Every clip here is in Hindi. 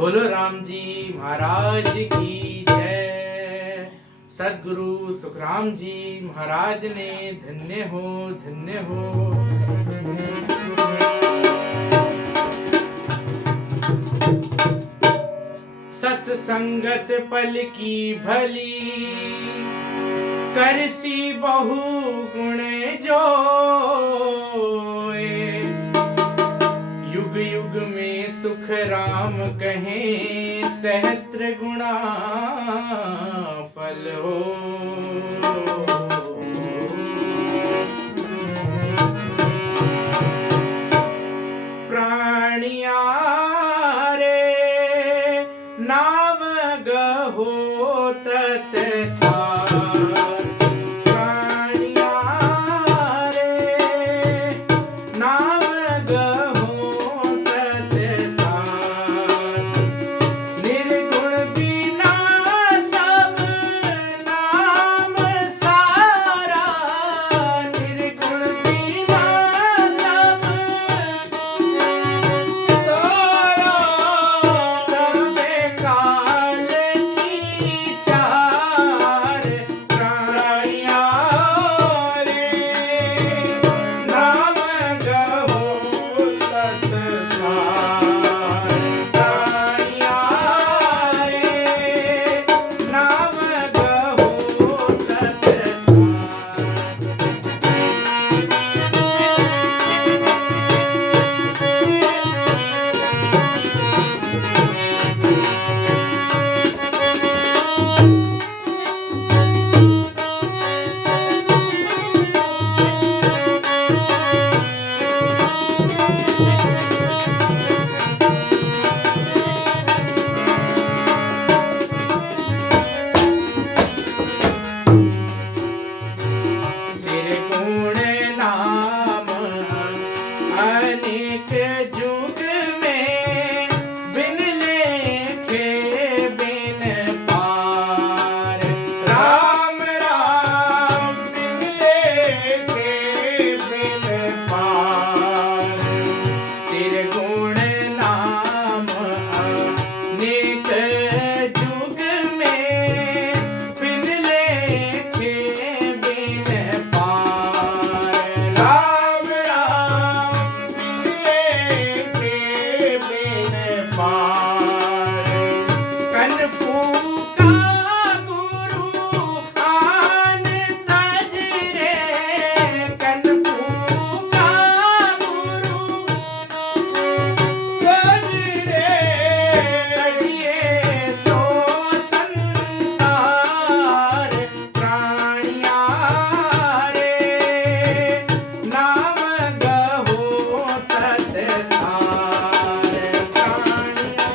बोलो राम जी महाराज की जय। सद्गुरु सुखराम जी महाराज ने धन्य हो धन्य हो। सत्संगत पल की भली करसी बहु गुण जोए। युग युग में सुख राम कहें सहस्त्र गुणा फल हो। प्राणिया रे नाम गहो तत्सार। प्राणिया रे नाम गहो तत्सार। निर्गुण बिना सब नाम सारा। निर्गुण बिना सब सबे काल की चार। प्राणिया रे नाम गहो तत्सार। प्राणिया रे नाम गहो तत्सार। सिर गुण नाम अनेक जुग में बिन लेखे बिन पार। राम राम बिन लेखे बिन पार। सिर गुण नाम अनेक जुग में बिन लेखे बिन पार। राम राम बिन लेखे बिन पार। कनफू का गुरु आन तज रे। कनफू का गुरु तज रे। तजिए सो संसार। प्राणिया रे नाम गहो तत्सार। प्राणिया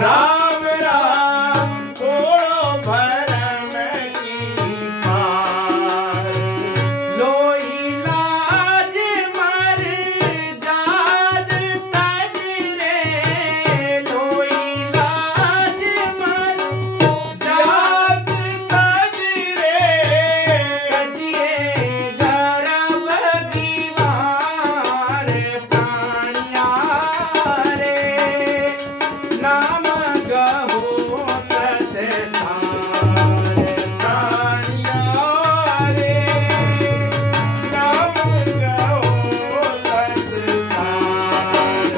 राम राम छोड़ो भरम की पार। लोई लाज मर जाद तज रे, लोई लाज मर जात तज रे तजिए गर्भ बीमार प्राणिया रे, नाम गहो तत सार प्राणिया रे नाम गहो तत सार।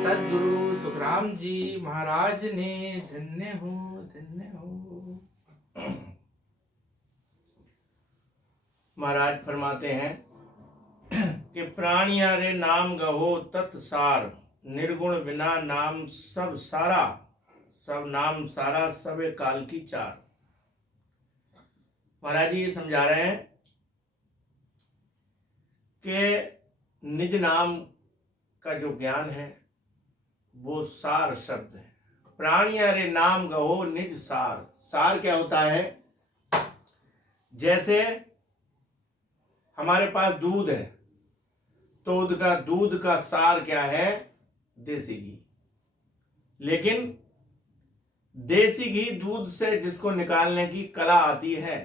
सदगुरु सुखराम जी महाराज ने धन्य हो धन्य हो। महाराज फरमाते हैं कि प्राणिया रे नाम गहो तत्सार, निर्गुण बिना नाम सब सारा, सब नाम सारा सबे काल की चार। महाराज जी समझा रहे हैं कि निज नाम का जो ज्ञान है वो सार शब्द है। प्राणिया रे नाम गहो निज सार। सार क्या होता है? जैसे हमारे पास दूध है तो दूध का सार क्या है? देसी घी। लेकिन देसी घी दूध से जिसको निकालने की कला आती है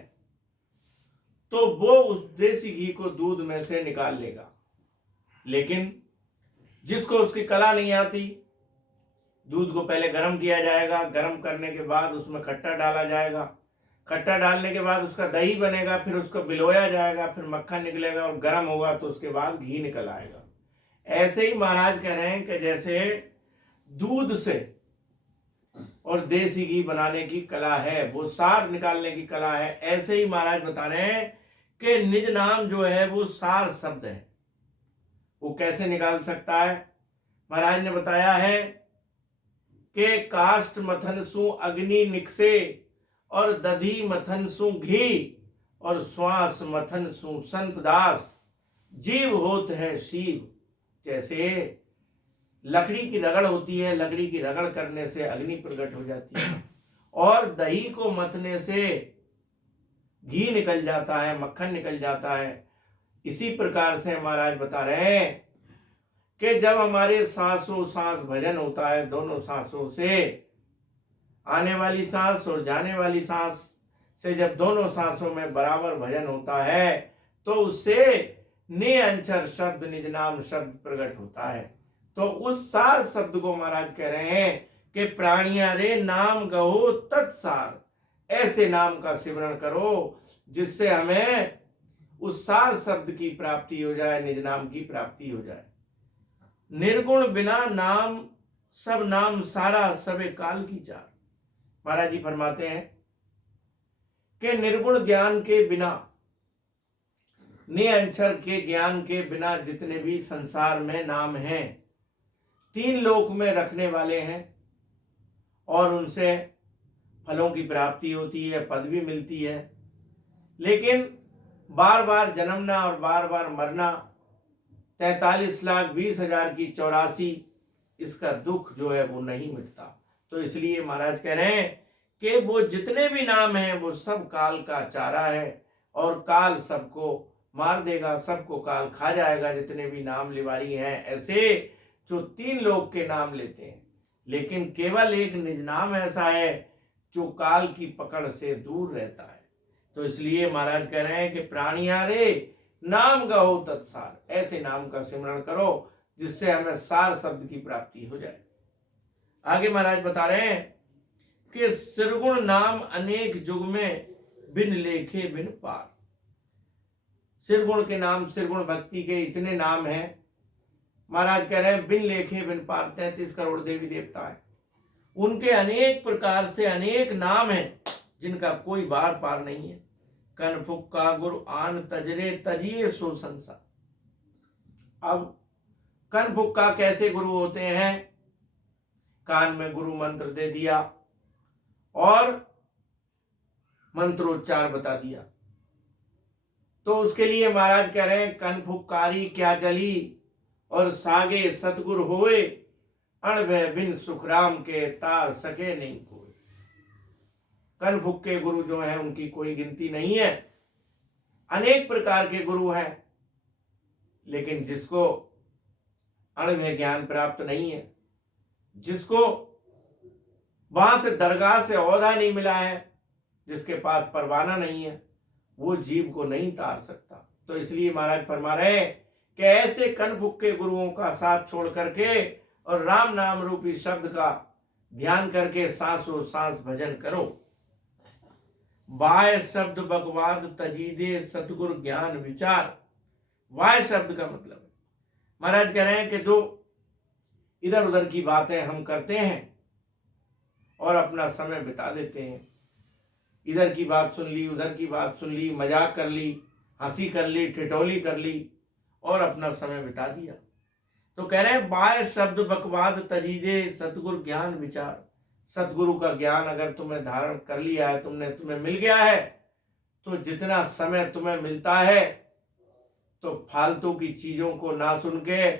तो वो उस देसी घी को दूध में से निकाल लेगा। लेकिन जिसको उसकी कला नहीं आती, दूध को पहले गर्म किया जाएगा, गर्म करने के बाद उसमें खट्टा डाला जाएगा, खट्टा डालने के बाद उसका दही बनेगा, फिर उसको बिलोया जाएगा, फिर मक्खन निकलेगा और गर्म होगा तो उसके बाद घी निकल आएगा। ऐसे ही महाराज कह रहे हैं कि जैसे दूध से और देसी घी बनाने की कला है, वो सार निकालने की कला है, ऐसे ही महाराज बता रहे हैं कि निज नाम जो है वो सार शब्द है। वो कैसे निकाल सकता है? महाराज ने बताया है कि काष्ठ मथन सु अग्नि निकसे और दधी मथन सु घी और श्वास मथन सु संत दास, जीव होत है शिव। जैसे लकड़ी की रगड़ होती है, लकड़ी की रगड़ करने से अग्नि प्रकट हो जाती है और दही को मतने से घी निकल जाता है, मक्खन निकल जाता है। इसी प्रकार से महाराज बता रहे हैं कि जब हमारे सांसों सांस भजन होता है, दोनों सांसों से आने वाली सांस और जाने वाली सांस से जब दोनों सांसों में बराबर भजन होता है तो उससे ने अंचर शब्द निज नाम शब्द प्रकट होता है। तो उस सार शब्द को महाराज कह रहे हैं कि प्राणिया रे नाम गहो तत्सार। ऐसे नाम का सिमरण करो जिससे हमें उस सार शब्द की प्राप्ति हो जाए, निज नाम की प्राप्ति हो जाए। निर्गुण बिना नाम सब नाम सारा सबे काल की चार। महाराज जी फरमाते हैं कि निर्गुण ज्ञान के बिना, निअक्षर के ज्ञान के बिना जितने भी संसार में नाम हैं, तीन लोक में रखने वाले हैं और उनसे फलों की प्राप्ति होती है, पदवी मिलती है। लेकिन बार बार जन्मना और बार बार मरना, 43,20,000 की 84, इसका दुख जो है वो नहीं मिटता। तो इसलिए महाराज कह रहे हैं कि वो जितने भी नाम हैं वो सब काल का चारा है और काल सबको मार देगा, सबको काल खा जाएगा। जितने भी नाम लिवारी हैं ऐसे जो तीन लोग के नाम लेते हैं, लेकिन केवल एक निज नाम ऐसा है जो काल की पकड़ से दूर रहता है। तो इसलिए महाराज कह रहे हैं कि प्राणिया रे नाम गहो तत्सार। ऐसे नाम का सिमरण करो जिससे हमें सार शब्द की प्राप्ति हो जाए। आगे महाराज बता रहे हैं कि सिरगुण नाम अनेक जुग में बिन लेखे बिन पार। सिरगुण के नाम, सिरगुण भक्ति के इतने नाम हैं, महाराज कह रहे हैं बिन लेखे बिन पार। 33 करोड़ देवी देवता है, उनके अनेक प्रकार से अनेक नाम हैं जिनका कोई बार पार नहीं है। कन फुक्का गुरु आन तजरे तजिए सो संसार। अब कन फुक्का कैसे गुरु होते हैं? कान में गुरु मंत्र दे दिया और मंत्रोच्चार बता दिया। तो उसके लिए महाराज कह रहे हैं कन फुक्कारी क्या चली और सागे सतगुरु होए, अणभय बिन सुखराम के तार सके नहीं कोई। कन फुक्के गुरु जो हैं उनकी कोई गिनती नहीं है, अनेक प्रकार के गुरु हैं, लेकिन जिसको अणभय ज्ञान प्राप्त नहीं है, जिसको वहां से दरगाह से औहदा नहीं मिला है, जिसके पास परवाना नहीं है, वो जीव को नहीं तार सकता। तो इसलिए महाराज फरमा रहे हैं कि ऐसे कन फुक्के गुरुओं का साथ छोड़ करके और राम नाम रूपी शब्द का ध्यान करके सांसों सांस भजन करो। वाय शब्द बकवाद तजीदे सतगुरु ज्ञान विचार। वाय शब्द का मतलब है, महाराज कह रहे हैं कि जो इधर उधर की बातें हम करते हैं और अपना समय बिता देते हैं। इधर की बात सुन ली, उधर की बात सुन ली, मजाक कर ली, हंसी कर ली, ठिठोली कर ली और अपना समय बिता दिया। तो कह रहे हैं बाय शब्द बकवाद तजीजे सतगुरु ज्ञान विचार। सतगुरु का ज्ञान अगर तुम्हें धारण कर लिया है, तुम्हें मिल गया है, तो जितना समय तुम्हें मिलता है तो फालतू की चीजों को ना सुन के,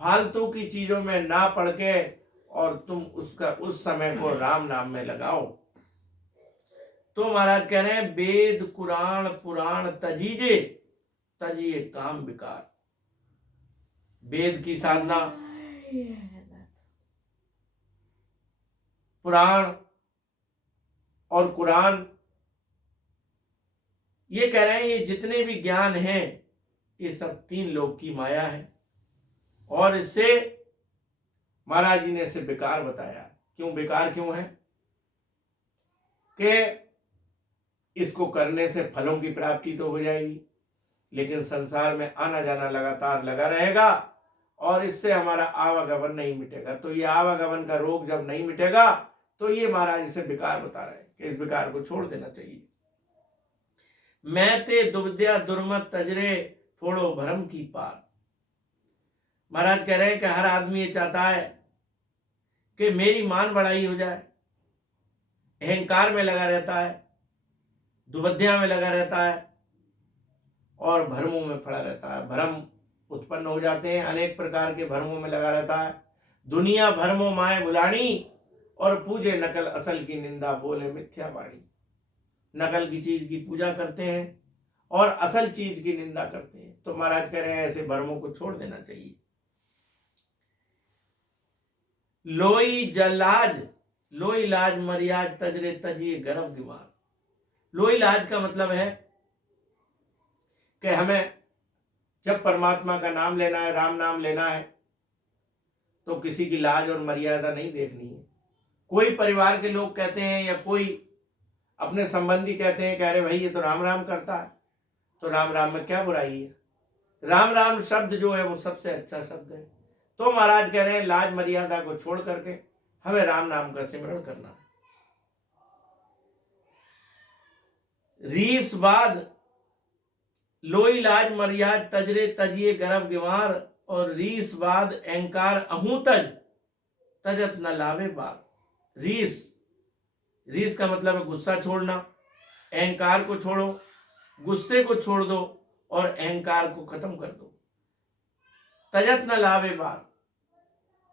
फालतू की चीजों में ना पढ़ के, और तुम उस समय को राम नाम में लगाओ। तो महाराज कह रहे हैं वेद कुरान पुराण तजीजे तजिए काम विकार। वेद की साधना, पुराण और कुरान, ये कह रहे हैं ये जितने भी ज्ञान हैं ये सब तीन लोक की माया है। और इससे महाराज जी ने इसे बेकार बताया। क्यों बेकार क्यों है? कि इसको करने से फलों की प्राप्ति तो हो जाएगी, लेकिन संसार में आना जाना लगातार लगा रहेगा और इससे हमारा आवागमन नहीं मिटेगा। तो ये आवागमन का रोग जब नहीं मिटेगा तो ये महाराज इसे बेकार बता रहे हैं कि इस बेकार को छोड़ देना चाहिए। मैं ते दुविद्या दुर्मत तजरे फोड़ो भरम की पार। महाराज कह रहे हैं कि हर आदमी ये चाहता है कि मेरी मान बढ़ाई हो जाए, अहंकार में लगा रहता है, दुविद्या में लगा रहता है और भ्रमों में पड़ा रहता है। भ्रम उत्पन्न हो जाते हैं, अनेक प्रकार के भ्रमों में लगा रहता है। दुनिया भ्रमों माए बुलानी और पूजे नकल असल की निंदा बोले मिथ्या वाणी। नकल की चीज की पूजा करते हैं और असल चीज की निंदा करते हैं। तो महाराज कह रहे हैं ऐसे भ्रमों को छोड़ देना चाहिए। लोई जलाज लोई लाज मरियाज तजरे तजिए गर्भ गिमार। लोई लाज का मतलब है कि हमें जब परमात्मा का नाम लेना है, राम नाम लेना है, तो किसी की लाज और मर्यादा नहीं देखनी है। कोई परिवार के लोग कहते हैं या कोई अपने संबंधी कहते हैं कि अरे भाई ये तो राम राम करता है, तो राम राम में क्या बुराई है? राम राम शब्द जो है वो सबसे अच्छा शब्द है। तो महाराज कह रहे हैं लाज मर्यादा को छोड़ करके हमें राम नाम का सिमरण करना है। रीसवाद लोई लाज मर्याद तजरे तजिए गर्भ गिवार। और रीसवाद अहंकार अहू तज तजत न लावे बार। रीस का मतलब है गुस्सा छोड़ना। अहंकार को छोड़ो, गुस्से को छोड़ दो और अहंकार को खत्म कर दो। तजत न लावे बार।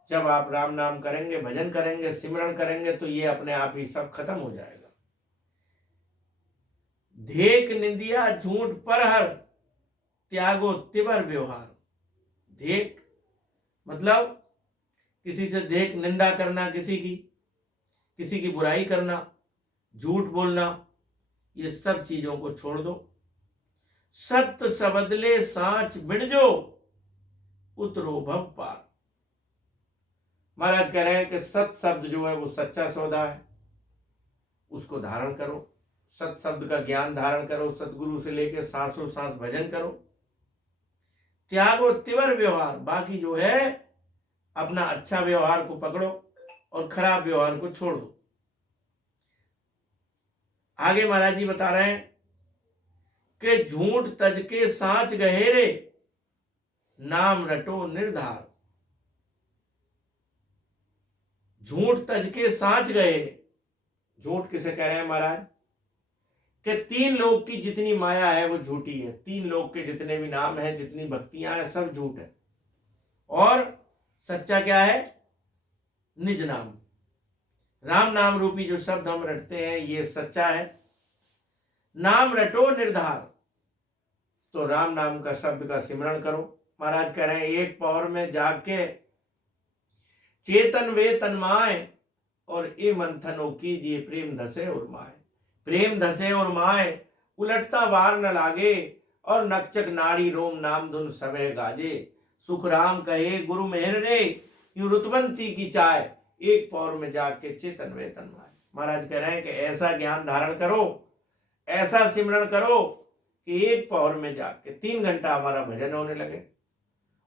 जब आप राम नाम करेंगे, भजन करेंगे, सिमरण करेंगे तो ये अपने आप ही सब खत्म हो जाएगा। धेक निंदिया झूठ परहर त्यागो तिबर व्यवहार। धेक मतलब किसी से देख निंदा करना, किसी की बुराई करना, झूठ बोलना, ये सब चीजों को छोड़ दो। सत्य सबदले सांच बिणजो उतरो भव पार। महाराज कह रहे हैं कि सत शब्द जो है वो सच्चा सौदा है, उसको धारण करो। सत शब्द का ज्ञान धारण करो, सतगुरु से लेकर सांसों सांस भजन करो। त्यागो तिवर व्यवहार। बाकी जो है अपना अच्छा व्यवहार को पकड़ो और खराब व्यवहार को छोड़ दो। आगे महाराज जी बता रहे हैं कि झूठ तज के सांच गहेरे नाम रटो निर्धार। झूठ तज के सांच गए। झूठ किसे कह रहे हैं महाराज? कि तीन लोक की जितनी माया है वो झूठी है। तीन लोक के जितने भी नाम हैं, जितनी भक्तियां हैं, सब झूठ है। और सच्चा क्या है? निज नाम, राम नाम रूपी जो शब्द हम रटते हैं ये सच्चा है। नाम रटो निर्धार। तो राम नाम का शब्द का सिमरण करो। महाराज कह रहे हैं एक पौर में जाग के चेतन वे तन्माए और ए मंथनो कीजिए प्रेम धसे और माए। प्रेम धसे और माए उलटता वार न लागे और नकचक नाड़ी रोम नाम धुन सवे गाजे। सुख राम कहे गुरु मेहर रे यूं रुतवंती की चाय एक पौर में जाग के चेतन वे तन्माए। महाराज कह रहे हैं कि ऐसा ज्ञान धारण करो, ऐसा सिमरण करो कि एक पौर में जाग के 3 घंटा हमारा भजन होने लगे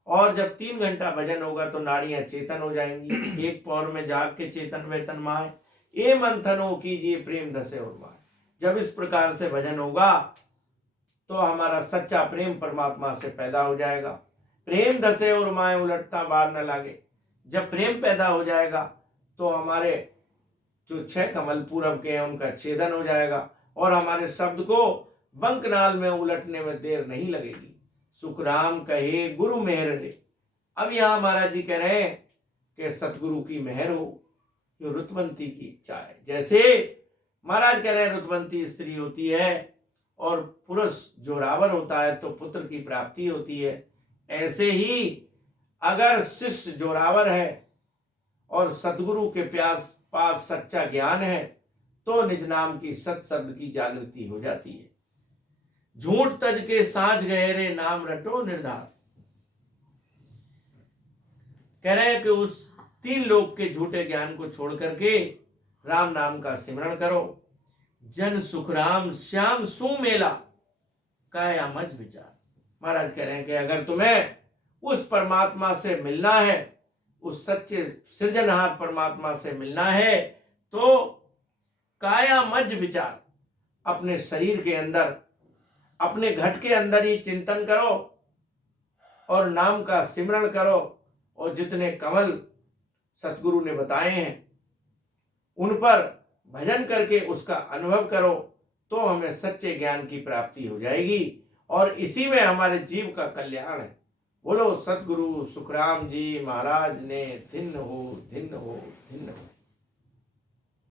और जब 3 घंटा भजन होगा तो नाड़ियां चेतन हो जाएंगी। एक पौर में जाग के चेतन वेतन माए, ए मंथनो कीजिए प्रेम धसे और माए। जब इस प्रकार से भजन होगा तो हमारा सच्चा प्रेम परमात्मा से पैदा हो जाएगा। प्रेम धसे और माए उलटता बार न लागे। जब प्रेम पैदा हो जाएगा तो हमारे जो 6 कमल पूरब के हैं उनका छेदन हो जाएगा और हमारे शब्द को बंकनाल में उलटने में देर नहीं लगेगी। सुखराम कहे गुरु मेहर रे। अब यहाँ महाराज जी कह रहे हैं कि सतगुरु की मेहर हो, ये रुतवंती की इच्छा है। जैसे महाराज कह रहे हैं रुतवंती स्त्री होती है और पुरुष जोरावर होता है तो पुत्र की प्राप्ति होती है, ऐसे ही अगर शिष्य जोरावर है और सतगुरु के पास सच्चा ज्ञान है तो निज नाम की सत शब्द की जागृति हो जाती है। झूठ तज के साँझ गहरे नाम रटो निर्धार। कह रहे हैं कि उस 3 लोक के झूठे ज्ञान को छोड़ करके राम नाम का सिमरण करो। जन सुख राम श्याम सुमेला काया मज विचार। महाराज कह रहे हैं कि अगर तुम्हें उस परमात्मा से मिलना है, उस सच्चे सृजनहार परमात्मा से मिलना है तो काया मज विचार, अपने शरीर के अंदर, अपने घट के अंदर ही चिंतन करो और नाम का सिमरण करो और जितने कमल सतगुरु ने बताए हैं उन पर भजन करके उसका अनुभव करो तो हमें सच्चे ज्ञान की प्राप्ति हो जाएगी और इसी में हमारे जीव का कल्याण है। बोलो सतगुरु सुखराम जी महाराज ने धिन्न हो धिन्न हो धिन्न हो।